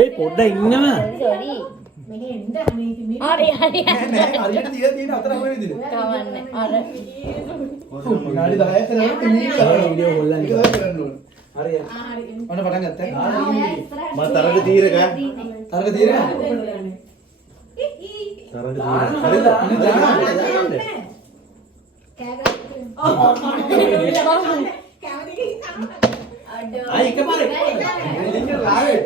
ඒ පොඩ්ඩක් ඉන්නවා. sorry. හරි හරි. නෑ හරියට තියලා තියෙන අතර අපේ විදිහට. කවන්නේ. අර විනාඩි 10ක් කරලා තින්නේ වීඩියෝ හොල්ලන්නේ. ඒක තමයි කරන්න ඕනේ. හරි. ඔන්න පටන් ගත්තා. මම තරග තීරක. තරග తీරක. තරග ආයි එකපාරේ. එන්නේ ලාවේ.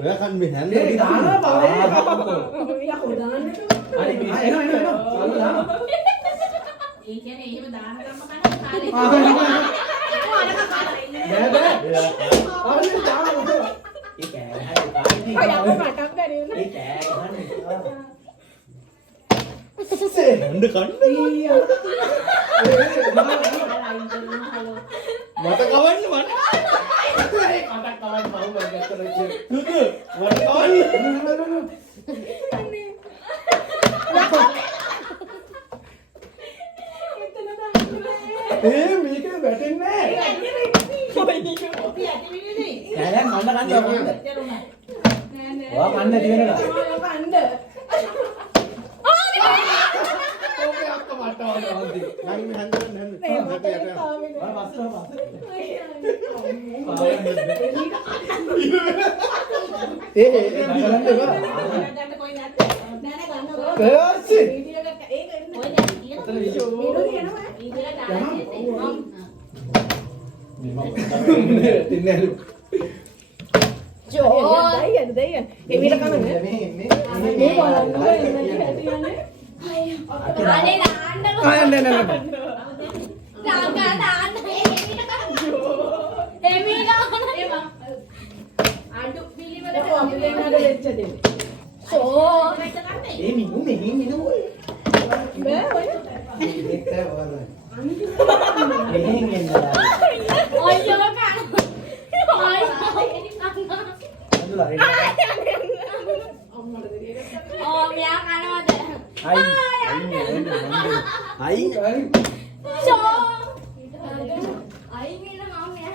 ඔයා කන් මේ හැන්ද ඒ දානවා බවලේ. හරි එනවා. සල්ල දානවා. ඒ කියන්නේ එහෙම දාන ගම්ම කන්න කාලේ. නෑ බෑ. ආවනේ දානවා. ඒ කෑ හරි කායිදී. ඒ කෑ ගන්න. හොඳ කන්න. මට කවන්න මට. ඒ කටක් කවන්න මම ගැත්තට කිය. දුදු මට කවන්න. ඒ මේක වැටෙන්නේ නෑ. නෑ මන්න කන්න ඕකද? ඔයා කන්න දිවෙනකම්. ඕකේ අක්ක මට වගේ වන්දි. නම් හන්දරන්න හන්ද. ඒ ගන්න එපා. ගන්න කොයි නැද්ද? නෑ නෑ ගන්න. කෑසි. වීඩියෝ එක ඒක එන්න. ඔය දැන් කියන අතන වීඩියෝ. වීඩියෝ තින්නේ නෑ. අනේ නාන්න. ඒ මිනු මෙහින් මිනු ඔය. ඒක තමයි. මෙහින් එන්නවා. අයියෝ කන. අඳුලා රෙඩි. මෙයා කනවද? අයි ෂෝ. අයි කියන මම මෙයා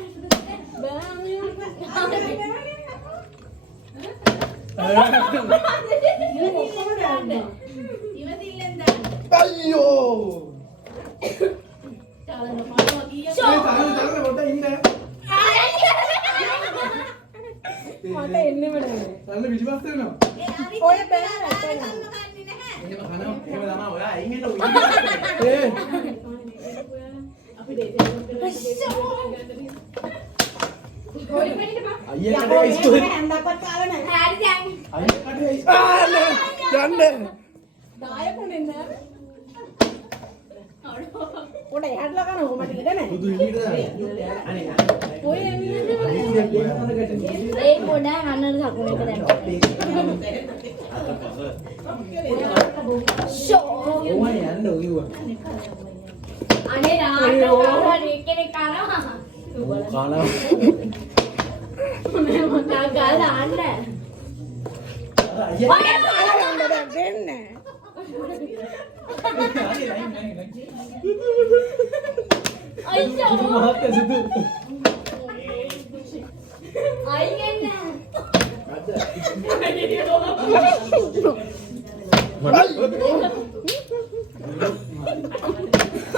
අයියෝ. තාලන මානවා කිය. ඒ තරන්න පොඩ්ඩක් ඉන්න. මට එන්නෙම නෑ. තරන්න පිටිපස්ස වෙනවා. ඔය බෑ ගම්ම කන්නේ නැහැ. එහෙම කනවා. එහෙම තමයි ඔයා අයින් එන්න උයි. ඒ අපි දෙක අයියකට ඉස්කෝලේ හැන්දක්වත් කාලා නැහැ. හරි දැන්. අයියකට යන්න. දායකුනේ නෑ. පොඩ යහట్లా කන කොහමද ඉඳ නැහැ. බුදු හිමිට අනේ ඔය එන්නේ ඒ පොඩ අන්නර සකුණ එක දැන්. ෂෝ. ඕවයි යන්න උයුවා. අනේ නාන්න කෙනෙක් කනවා. කාලා මම දාන්න. අයියා දෙන්නේ. අයියෝ. මහත් සිදු අයියන්න.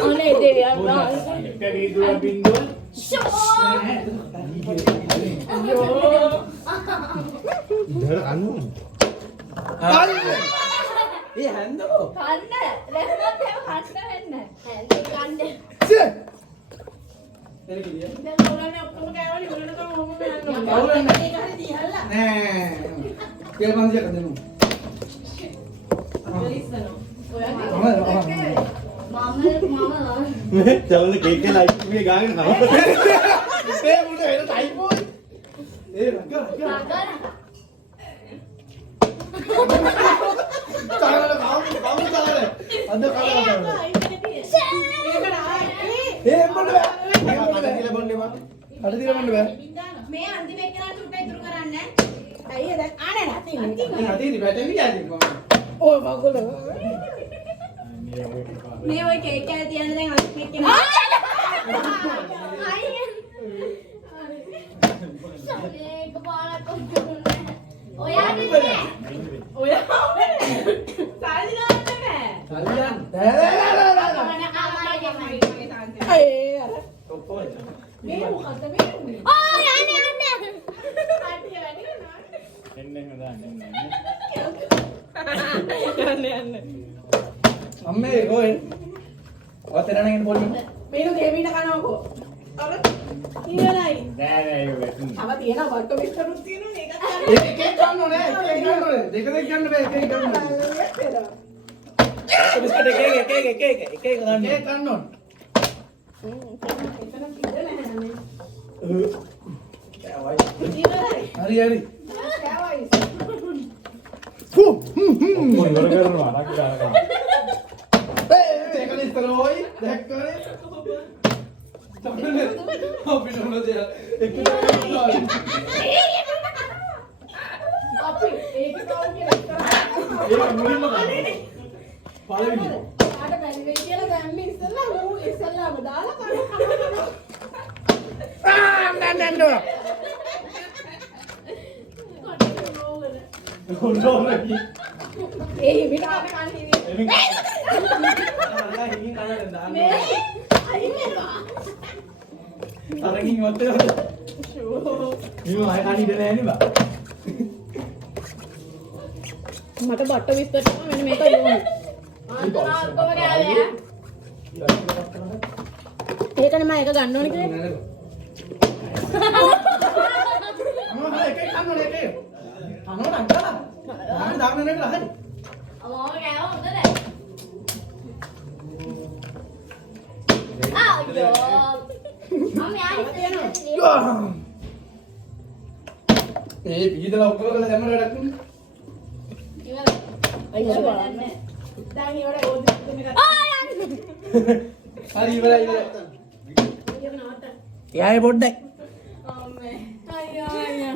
අනේ දෙවියන් වහන්සේ. කරීදුව බින්දුව ෂෝ. ඉතල අන්නු ඒ හැන්දෝ කන්න. රැස්වත් එහෙම කන්න වෙන්න. හැන්දේ කන්න. දැන් ඔයාලනේ ඔක්කොම කෑවලි වලට තමයි මොකද යන්නේ. ඒක හරි දිහල්ලා. නෑ. කේල් පන්තියක් දෙමු. චලන කේක් එක ලයිට් එකේ ගාගෙන කනවා ඒ මුට එන ටයිපෝ. ඒ රංග රංග. තරල කාම තරල. අද කාම තරල. ඒ මොඩ බෑ. අද කියලා බොන්නේ මම අද දිලා මොන්න බෑ. මේ අන්තිම එක්කලා චුට්ට ඉතුරු කරන්න. අයියේ දැන් ආනේ නැති. නැති බැටරි ගියාද මම ඔය බගල. මේ ඔය කේක් එක තියන්න දැන් අනිත් එක්කලා. අයියෝ. ඔයාගේ නෑ. ඔයා සාලි ගන්න නෑ. කල්යන් ඒ අර ඔක්කොම මේ මොකද්ද මේ උනේ? ඕ යන්නේ යන්නේ. ආටි වැඩි නෑ. එන්නේ හදාන්න යන්න. අම්මේ කොහෙන් ඔතනගෙන පොඩි මේක දෙවින කනවකෝ. අර ඉවරයි. නෑ නෑ ඒක වැටුනේ. තව තියෙනවා වර්ක විස්තරුත් තියෙනවා ඒකත් එක එක ගන්න ඕනේ එක එක ගන්න ඕනේ දෙක දෙක ගන්න බෑ එක එක ගන්න ඕනේ බිස්කට් එක ගන්න එක ගන්න ඕනේ හරි හරි මොන ඉවර කරනවා අරක් ගන්නවා. ඒක ඉස්සර හොයි දැක්කනේ තමයි අපි නෝන දෙය එක අපි ඒක කවුරු කියලා ඒක මුලින්ම ගන්න පළවෙනි ආට බැරි වෙයි කියලා දැම්මේ ඉස්සෙල්ලා ඌ ඉස්සෙල්ලාම දාලා කන නෑ කොණ්ඩෝමකි ඒ විකාර කන්නේ එමින් කනට දාන්න මේ අයිමේවා අරකින් වත්තේ නිම ආය කණිට නෑ නේ බා මට බට්ට විස්තර කරනවා මෙන්න මේක ඕනේ ඒකනේ මම එක ගන්න ඕනේ කියලා අම්මා හරි එකේ කන්න ඕනේ එකේ අනෝ නංගලා දාන්න නේද හරි අමෝම කෑව හොඳද? අයියෝ. මම යාළුවා. ඒ පීදලා ඔක්කොම කරලා දැම්මම වැඩක් නේ ඉවරයි. අයියෝ බලන්න. දැන් ඉවරයි ඕක දෙන්න හරි ඉවරයි ඉවරයි එක නවත්ත එයාගේ පොඩ්ඩක් අම්මේ අයියෝ අයියෝ